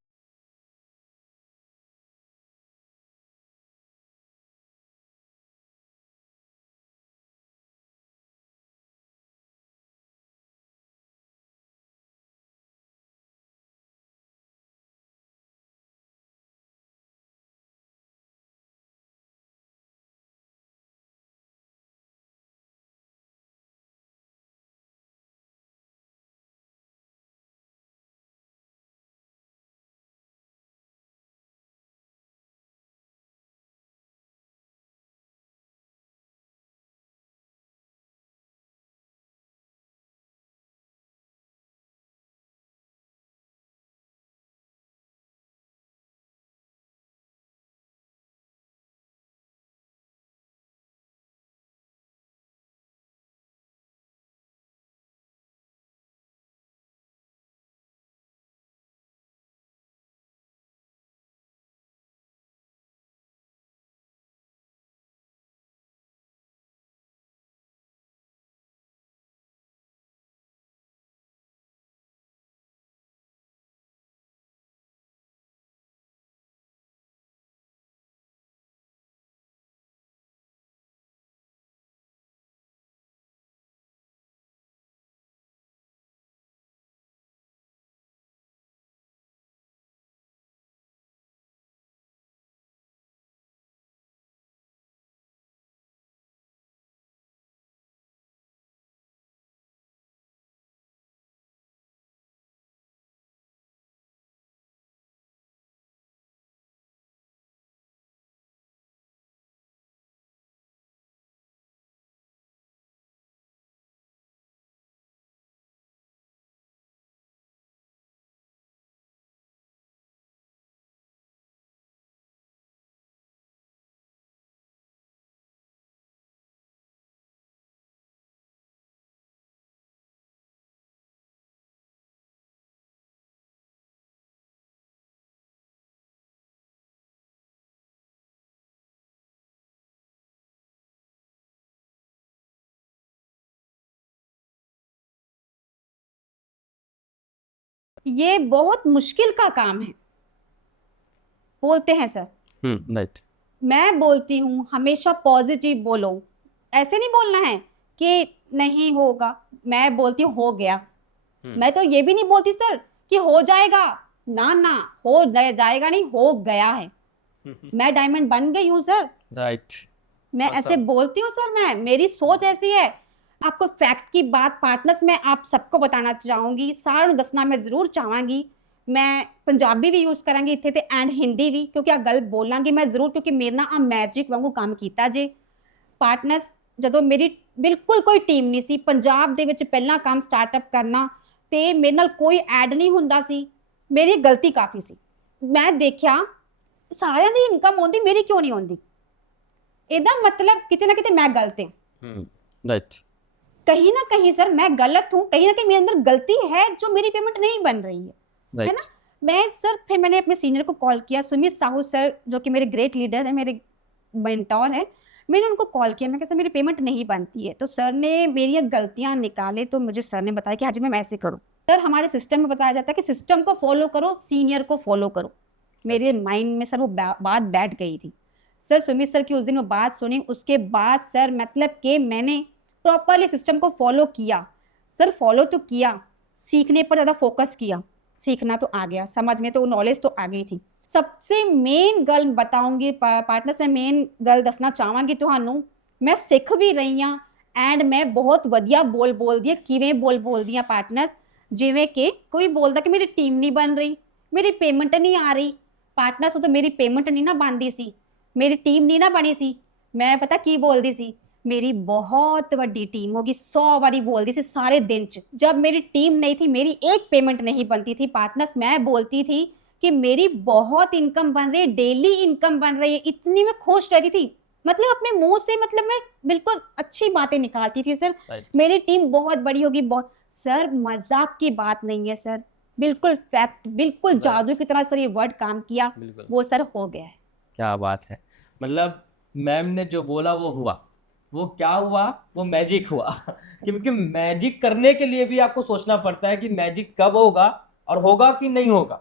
ये बहुत मुश्किल का काम है, बोलते हैं सर। राइट मैं बोलती हूँ हमेशा पॉजिटिव बोलो, ऐसे नहीं बोलना है कि नहीं होगा। मैं बोलती हूँ हो गया। मैं तो ये भी नहीं बोलती सर कि हो जाएगा, ना ना, हो जाएगा नहीं, हो गया है। मैं डायमंड बन गई हूँ सर। राइट। मैं ऐसे बोलती हूँ सर, मैं मेरी सोच ऐसी है। आपको फैक्ट की बात पार्टनर्स में आप सबको बताना चाहूंगी, सारू दसना मैं जरूर चाहांगी। मैं पंजाबी भी यूज करांगी इत्थे ते एंड हिंदी भी, क्योंकि आ गल बोलांगी मैं जरूर, क्योंकि मेरे ना आ मैजिक वांगू काम कीता जे। ਪਾਰਟਨਰਸ ਜਦੋਂ ਮੇਰੀ ਬਿਲਕੁਲ ਕੋਈ ਟੀਮ ਨਹੀਂ ਸੀ, ਪੰਜਾਬ ਦੇ ਵਿੱਚ ਪਹਿਲਾਂ ਕੰਮ ਸਟਾਰਟਅਪ ਕਰਨਾ, ਤੇ ਮੇਰੇ ਨਾਲ ਕੋਈ ਐਡ ਨਹੀਂ ਹੁੰਦਾ ਸੀ। ਮੇਰੀ ਗਲਤੀ ਕਾਫੀ ਸੀ। ਮੈਂ ਦੇਖਿਆ ਸਾਰਿਆਂ ਦੀ ਇਨਕਮ ਆਉਂਦੀ, ਮੇਰੀ ਕਿਉਂ ਨਹੀਂ ਆਉਂਦੀ। ਇਹਦਾ मतलब किਤੇ ना किਤੇ मैं गलत हूँ। राइट। कहीं ना कहीं सर मैं गलत हूँ, कहीं ना कहीं मेरे अंदर गलती है जो मेरी पेमेंट नहीं बन रही है ना। मैं सर फिर मैंने अपने सीनियर को कॉल किया, सुमित साहू सर जो कि मेरे ग्रेट लीडर है, मेरे मेंटोर है। मैंने उनको कॉल किया, मैं कैसे मेरी पेमेंट नहीं बनती है, तो सर ने मेरी गलतियां निकाले, तो मुझे सर ने बताया कि हाँ जी मैम ऐसे करो। सर हमारे सिस्टम में बताया जाता है कि सिस्टम को फॉलो करो, सीनियर को फॉलो करो। मेरे माइंड में सर वो बात बैठ गई थी। सर सुमित सर की उस दिन वो बात सुनी, उसके बाद सर मतलब कि मैंने प्रॉपरली सिस्टम को फॉलो किया। सर फॉलो तो किया, सीखने पर ज़्यादा फोकस किया, सीखना तो आ गया, समझ में तो नॉलेज तो आ गई थी। सबसे मेन गल बताऊंगी पार्टनर से, मेन गल दसना चाहांगी ਤੁਹਾਨੂੰ, मैं सिख भी रही हाँ एंड मैं बहुत वधिया बोल बोलदी है। किवें बोल बोलदी हाँ पार्टनर्स, जिवें कि कोई बोलदा कि मेरी टीम नहीं बन रही, मेरी पेमेंट नहीं आ रही। पार्टनर्स तो मेरी पेमेंट नहीं ना बनदी सी, मेरी टीम नहीं ना बनी सी। मैं पता की बोलदी सी, मेरी बहुत वड्डी टीम होगी, 100 बारी बोलती थी सारे दिन च। जब मेरी टीम नहीं थी, मेरी एक पेमेंट नहीं बनती थी पार्टनर्स, मैं बोलती थी कि मेरी बहुत इनकम बन रही है, डेली इनकम बन रही है, इतनी मैं खुश रहती थी। मतलब अपने मुंह से मतलब मैं बिल्कुल अच्छी बातें निकालती थी सर। मेरी टीम बहुत बड़ी होगी, बहुत। सर मजाक की बात नहीं है सर, बिल्कुल फैक्ट, बिल्कुल जादू की तरह सर ये वर्ड काम किया, वो सर हो गया है। क्या बात है। मतलब मैम ने जो बोला वो हुआ। वो क्या हुआ? वो मैजिक हुआ। क्योंकि मैजिक करने के लिए भी आपको सोचना पड़ता है कि मैजिक कब होगा और होगा कि नहीं होगा।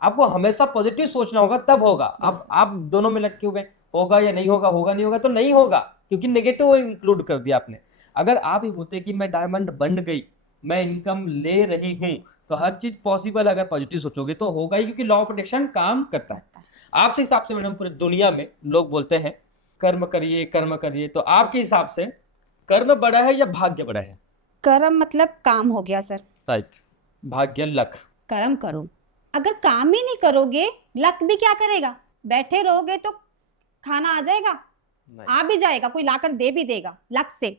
आपको हमेशा पॉजिटिव सोचना होगा, तब होगा। अब आप दोनों में लटके हुए, होगा या नहीं होगा, होगा नहीं होगा, तो नहीं होगा, क्योंकि नेगेटिव इंक्लूड कर दिया आपने। अगर आप ही बोलते कि मैं डायमंड बन गई, मैं इनकम ले रही हूँ, तो हर चीज पॉसिबल, अगर पॉजिटिव सोचोगे तो होगा ही, क्योंकि लॉ ऑफ प्रोटेक्शन काम करता है। आपके हिसाब से मैडम, पूरी दुनिया में लोग बोलते हैं कर्म करिए कर्म करिए, तो आपके हिसाब से कर्म बड़ा है या भाग्य बड़ा है? कर्म मतलब काम हो गया सर। राइट। भाग्य लक। कर्म करो, अगर काम ही नहीं करोगे लक भी क्या करेगा। बैठे रहोगे तो खाना आ जाएगा, आ भी जाएगा, कोई लाकर दे भी देगा लक से,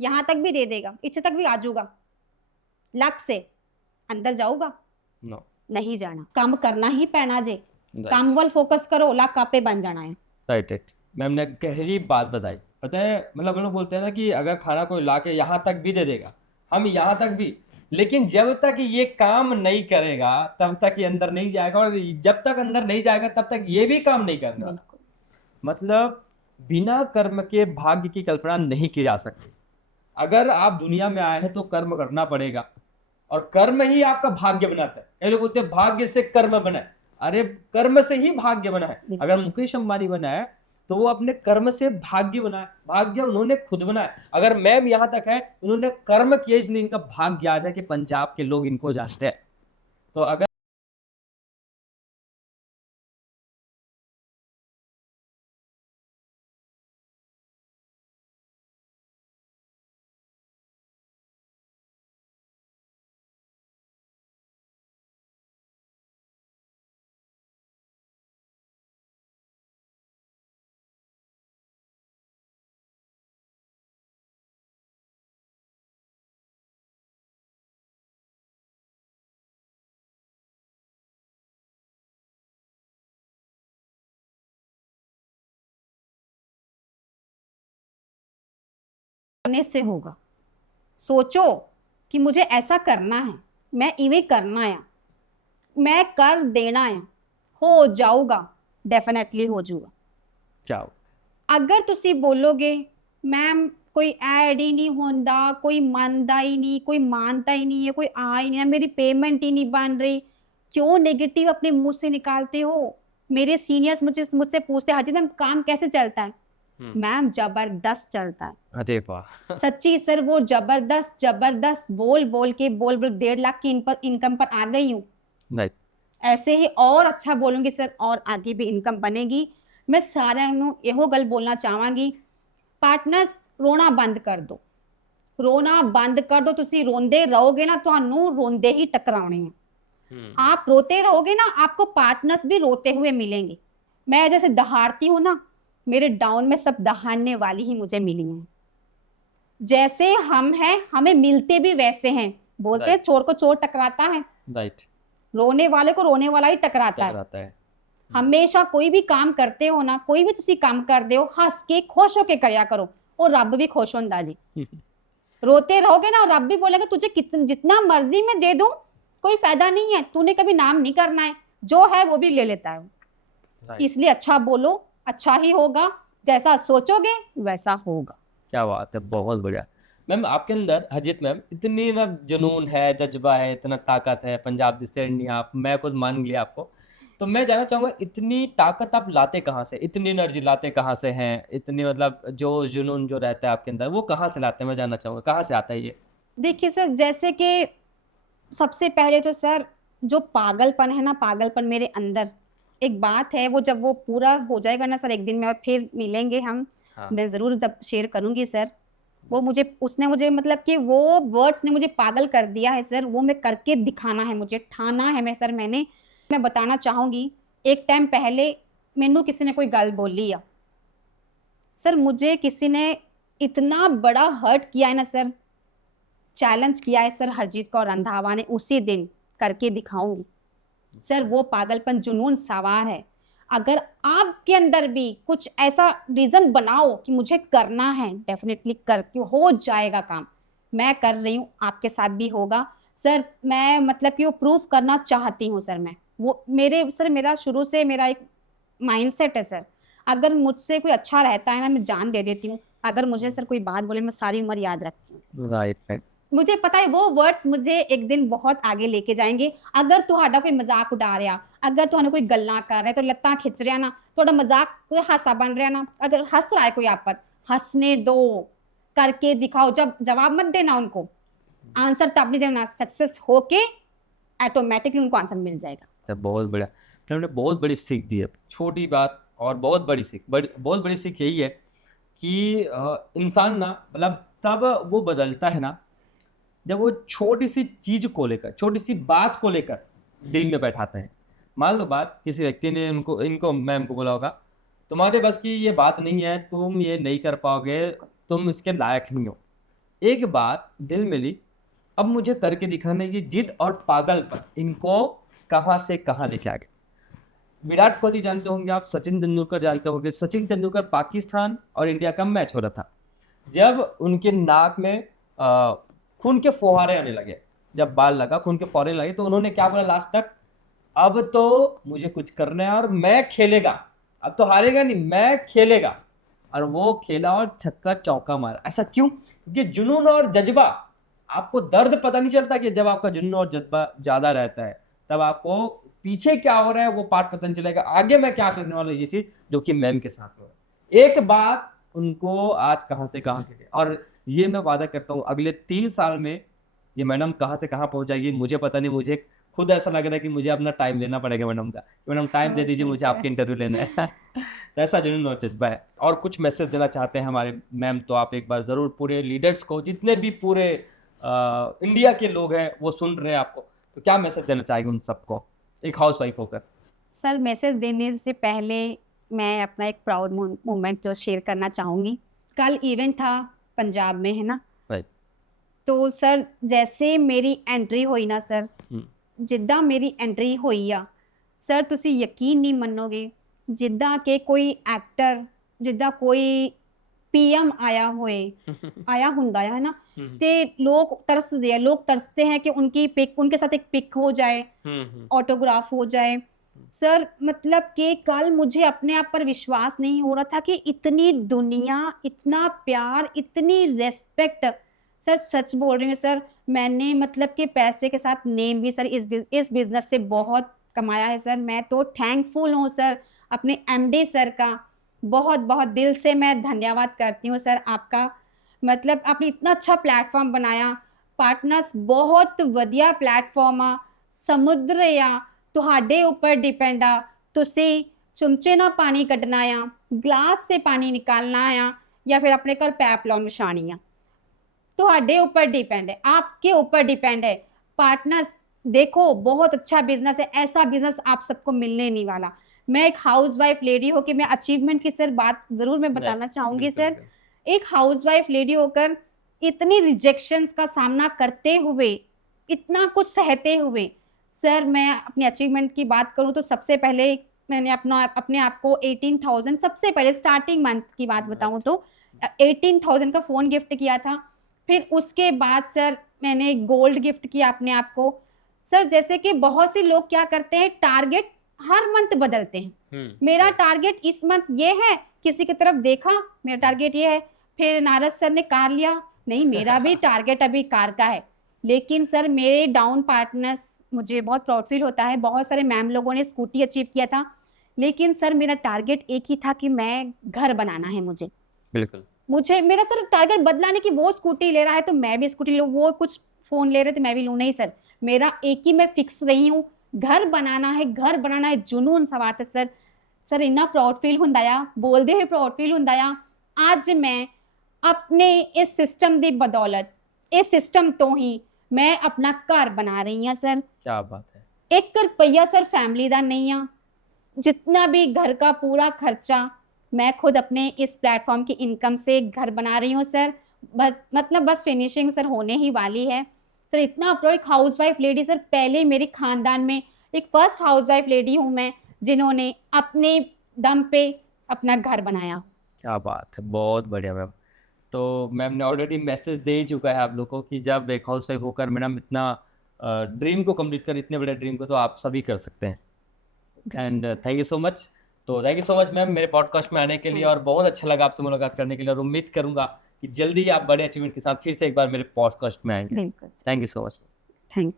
यहां तक भी दे देगा, इच्छे तक भी आ जाऊगा, लक से अंदर जाऊगा नो, नहीं जाना। काम करना ही पैना जे, काम वाल फोकस करो, लक आपे बन जाना है। Right right. मैम ने गहरी बात बताई। पता है, मतलब हम लोग बोलते हैं ना कि अगर खाना कोई ला के यहाँ तक भी दे देगा, हम यहाँ तक भी, लेकिन जब तक ये काम नहीं करेगा तब तक ये अंदर नहीं जाएगा, और जब तक अंदर नहीं जाएगा तब तक ये भी काम नहीं करने वाला। मतलब बिना कर्म के भाग्य की कल्पना नहीं की जा सकती। अगर आप दुनिया में आए हैं तो कर्म करना पड़ेगा, और कर्म ही आपका भाग्य बनाता है। ये लोग बोलते हैं भाग्य से कर्म बना है, अरे कर्म से ही भाग्य बना है। अगर मुकेश अंबानी बना है तो वो अपने कर्म से भाग्य बनाया, भाग्य उन्होंने खुद बनाया। अगर मैम यहाँ तक है, उन्होंने कर्म किया, इसलिए इनका भाग्य याद है कि पंजाब के लोग इनको जानते हैं। तो अगर करने से होगा। सोचो कि मुझे ऐसा करना है, मैं इवें करना है, मैं कर देना है, हो जाऊगा, डेफिनेटली हो जाऊगा। क्या अगर तुसी बोलोगे मैम कोई ऐड ही नहीं होता, कोई मानता ही नहीं, कोई मानता ही नहीं है, कोई आ ही नहीं है, मेरी पेमेंट ही नहीं बन रही, क्यों नेगेटिव अपने मुंह से निकालते हो। मेरे सीनियर्स मुझसे पूछते हैं, हरजीत मैम काम कैसे चलता है? हम्म। मैम जबरदस्त चलता है। अरे वाह। सच्ची सर, वो जबरदस्त जबरदस्त बोल बोल 1.5 लाख की इनकम पर आ गई हूँ। राइट। ऐसे ही और अच्छा बोलूंगी सर, और आगे भी इनकम बनेगी। मैं सारे ਇਹੋ ਗੱਲ बोलना चाहांगी, पार्टनर्स रोना बंद कर दो, रोना बंद कर दो। ਤੁਸੀਂ रोंदे रहोगे ना, ਤੁਹਾਨੂੰ रोंदे ही टकराने हैं। आप रोते रहोगे ना, आपको पार्टनर्स भी रोते हुए मिलेंगे। मैं जैसे दहाड़ती हूँ ना, मेरे डाउन में सब दहाड़ने वाली ही मुझे मिली हैं। जैसे हम हैं, हमें मिलते भी वैसे हैं। बोलते हैं चोर को चोर टकराता है, राइट। रोने वाले को रोने वाला ही टकराता है। टकराता है। हमेशा कोई भी काम करते हो ना, कोई भी ਤੁਸੀਂ काम करते हो, हंस के खुश होके करया करो, और रब भी खुश होता जी। रोते रहोगे ना, रब भी बोलेगा तुझे जितना मर्जी में दे दूं, कोई फायदा नहीं है, तूने कभी नाम नहीं करना है, जो है वो भी ले लेता है। Right. इसलिए अच्छा बोलो, अच्छा ही होगा, जैसा सोचोगे वैसा होगा। क्या बात है, बहुत बढ़िया। मैम आपके अंदर, हरजीत मैम, इतनी ना जुनून है, जज्बा है, इतना ताकत है, पंजाब डिसेंट आप, मैं खुद मान लिया आपको। तो मैं जानना चाहूँगा, इतनी ताकत आप लाते कहाँ से, इतनी एनर्जी लाते कहाँ से हैं, इतनी मतलब जो जुनून जो रहता है आपके अंदर, वो कहाँ से लाते हैं? मैं जानना चाहूँगा कहाँ से आता है ये? देखिए सर, जैसे कि सबसे पहले तो सर, जो पागलपन है ना, पागलपन मेरे अंदर एक बात है, वो जब वो पूरा हो जाएगा ना सर, एक दिन में और फिर मिलेंगे हम, हाँ। मैं ज़रूर तब शेयर करूंगी सर। वो मुझे, उसने मुझे मतलब कि वो वर्ड्स ने मुझे पागल कर दिया है सर, वो मैं करके दिखाना है, मुझे ठाना है मैं सर। मैं बताना चाहूंगी, एक टाइम पहले मैनू किसी ने कोई गल बोली आ सर, मुझे किसी ने इतना बड़ा हर्ट किया है ना सर, चैलेंज किया है सर हरजीत कौर रंधावा ने, उसी दिन करके दिखाऊंगी सर। वो पागलपन, जुनून सवार है। अगर आपके अंदर भी कुछ ऐसा रीजन बनाओ कि मुझे करना है, डेफिनेटली करके हो जाएगा काम। मैं कर रही हूँ, आपके साथ भी होगा सर। मैं मतलब कि वो प्रूफ करना चाहती हूँ सर। मैं वो मेरा शुरू से मेरा एक माइंडसेट है सर। अगर मुझसे कोई अच्छा रहता है ना, मैं जान दे देती हूँ। अगर मुझे सर कोई बात बोले, मैं सारी उम्र याद रखती हूँ। राइट। मुझे पता है वो वर्ड्स मुझे एक दिन बहुत आगे लेके जाएंगे। अगर ਤੁਹਾਡਾ कोई मजाक उड़ा रहा, अगर ਤੁਹਾਨੂੰ कोई गल्लां कर रहा है, तो ਲੱਤਾਂ खिंच रहा ना, ਤੁਹਾਡਾ मजाक कोई हासा बन रहा ना, अगर हंस रहा है कोई आप पर, हंसने दो, करके दिखाओ। जब जवाब मत देना उनको, आंसर तब नहीं देना, सक्सेस होके ऑटोमेटिकली उनको आंसर मिल जाएगा। तो बहुत बढ़िया, हमने बहुत बड़ी सीख दी है, छोटी बात और बहुत बड़ी सीख, बहुत बड़ी सीख यही है कि इंसान ना, मतलब तब वो बदलता है ना जब वो छोटी सी चीज को लेकर, छोटी सी बात को लेकर दिल में बैठाते हैं। मान लो बात, किसी व्यक्ति ने इनको मैम को बोला होगा, तुम्हारे बस की ये बात नहीं है, तुम ये नहीं कर पाओगे, तुम इसके लायक नहीं हो। एक बात दिल में ली, अब मुझे करके दिखाने की जिद और पागलपन, इनको कहाँ से कहाँ लेके आ गए। विराट कोहली जानते होंगे आप, सचिन तेंदुलकर जानते होंगे। सचिन तेंदुलकर पाकिस्तान और इंडिया का मैच हो रहा था, जब उनके नाक में खून के फुहारे आने लगे, जब बाल लगा खून के फुहारे लगे, तो उन्होंने क्या बोला लास्ट तक, अब तो मुझे कुछ करना है और मैं खेलेगा, अब तो हारेगा नहीं, मैं खेलेगा। और वो खेला और छक्का चौका मारा। ऐसा क्यों? क्योंकि जुनून और जज्बा, आपको दर्द पता नहीं चलता कि जब आपका जुनून और जज्बा ज्यादा रहता है, तब आपको पीछे क्या हो रहा है वो पार्ट पता नहीं चलेगा, आगे मैं क्या करने वाला, ये चीज जो कि मैम के साथ हो। एक बात, उनको आज कहां से कहां के, और ये मैं वादा करता हूँ अगले 3 साल में ये मैडम कहाँ से कहाँ पहुंच जाएगी मुझे पता नहीं। मुझे खुद ऐसा लग रहा है कि मुझे अपना टाइम देना पड़ेगा मैडम का, मैडम टाइम दे दीजिए, मुझे आपके इंटरव्यू लेना है। तो ऐसा जुनून और जज्बा है। और कुछ मैसेज देना चाहते हैं हमारे मैम, तो आप एक बार जरूर पूरे लीडर्स को, जितने भी पूरे इंडिया के लोग हैं वो सुन रहे हैं आपको, तो क्या मैसेज देना चाहेंगे उन सबको, एक हाउस वाइफ होकर? सर, मैसेज देने से पहले मैं अपना एक प्राउड मोमेंट जो शेयर करना चाहूँगी। कल इवेंट था पंजाब में, है ना, राइट। तो सर जैसे मेरी एंट्री हुई ना सर, जिद्दां मेरी एंट्री हुई आ सर, तुसी यकीन नहीं मनोगे, जिद्दां के कोई एक्टर, जिद्दां कोई पीएम आया हुंदा है ना, ते लोग तरसते हैं कि उनकी पिक, उनके साथ एक पिक हो जाए, ऑटोग्राफ हो जाए। सर मतलब कि कल मुझे अपने आप पर विश्वास नहीं हो रहा था कि इतनी दुनिया, इतना प्यार, इतनी रेस्पेक्ट। सर सच बोल रही हूँ सर, मैंने मतलब कि पैसे के साथ नेम भी सर इस बिजनेस से बहुत कमाया है सर, मैं तो थैंकफुल हूँ सर अपने एमडी सर का, बहुत बहुत दिल से मैं धन्यवाद करती हूँ सर आपका। मतलब आपने इतना अच्छा प्लेटफॉर्म बनाया, पार्टनर्स बहुत ਵਧੀਆ ਪਲੇਟਫਾਰਮ ਆ, ਸਮੁੰਦਰ ਆ ਤੁਹਾਡੇ ਉੱਪਰ ਡਿਪੈਂਡ ਆ, ਤੁਸੀਂ ਚਮਚੇ ਨਾਲ ਪਾਣੀ ਕੱਢਣਾ ਆ, ਗਲਾਸ ਸੇ ਪਾਣੀ ਨਿਕਾਲਣਾ ਆ या फिर अपने घर पैप लाउन विछानी आ, ਤੁਹਾਡੇ ऊपर डिपेंड है, आपके ऊपर डिपेंड है। पार्टनर्स देखो बहुत अच्छा बिजनेस है, ऐसा बिजनेस आप सबको मिलने नहीं वाला। मैं एक हाउस वाइफ लेडी होकर मैं अचीवमेंट की सर बात जरूर मैं बताना चाहूंगी सर। एक हाउस वाइफ लेडी होकर इतनी रिजेक्शंस का सामना करते हुए, इतना कुछ सहते हुए सर, मैं अपनी अचीवमेंट की बात करूं तो सबसे पहले मैंने अपने आप को 18,000 सबसे पहले स्टार्टिंग मंथ की बात बताऊं तो 18,000 का फ़ोन गिफ्ट किया था। फिर उसके बाद सर मैंने गोल्ड गिफ्ट किया अपने आप को। सर जैसे कि बहुत से लोग क्या करते हैं, टारगेट हर मंथ बदलते हैं। मेरा टारगेट इस मंथ ये है, किसी की तरफ देखा मेरा टारगेट ये है, फिर नारद सर ने कार लिया, नहीं मेरा भी टारगेट अभी कार का है। लेकिन सर मेरे डाउन पार्टनर्स, मुझे बहुत प्राउड फील होता है, बहुत सारे मैम लोगों ने स्कूटी अचीव किया था, लेकिन सर मेरा टारगेट एक ही था कि मैं घर बनाना है मुझे। बिल्कुल। मुझे मेरा सर टारगेट बदला नहीं कि वो स्कूटी ले रहा है तो मैं भी स्कूटी लूँ, वो कुछ फ़ोन ले रहे तो मैं भी लूँ, नहीं सर मेरा एक ही मैं फिक्स रही हूँ, घर बनाना है, घर बनाना है, जुनून सवार थे सर। सर इन्ना प्राउड फील ਹੁੰਦਾ ਆ, बोलते हुए प्राउड फील ਹੁੰਦਾ ਆ। आज मैं अपने इस सिस्टम की बदौलत, इस सिस्टम तो ही मैं अपना घर बना रही हूँ सर। क्या बात है। 1 रुपया सर फैमिली का नहीं आ, जितना भी घर का पूरा खर्चा मैं खुद अपने इस प्लेटफॉर्म की इनकम से घर बना रही हूँ सर। बस फिनिशिंग सर होने ही वाली है सर। इतना अपना एक हाउस वाइफ लेडी सर, पहले मेरे खानदान में एक फर्स्ट हाउस वाइफ लेडी हूँ मैं जिन्होंने अपने दम पे अपना घर बनाया। क्या बात है, बहुत बढ़िया मैम। तो मैम ने ऑलरेडी मैसेज दे ही चुका है आप लोगों को कि जब एक हाउस वाइफ होकर मैडम इतना ड्रीम को कंप्लीट कर, इतने बड़े ड्रीम को तो आप सभी कर सकते हैं। And thank you so much. तो thank you so much ma'am मेरे पॉडकास्ट में आने के लिए, और बहुत अच्छा लगा आपसे मुलाकात करने के लिए, और उम्मीद करूंगा कि जल्दी ही आप बड़े अचीवमेंट के साथ फिर से एक बार मेरे पॉडकास्ट में आएंगे। बिल्कुल thank you so much. Thank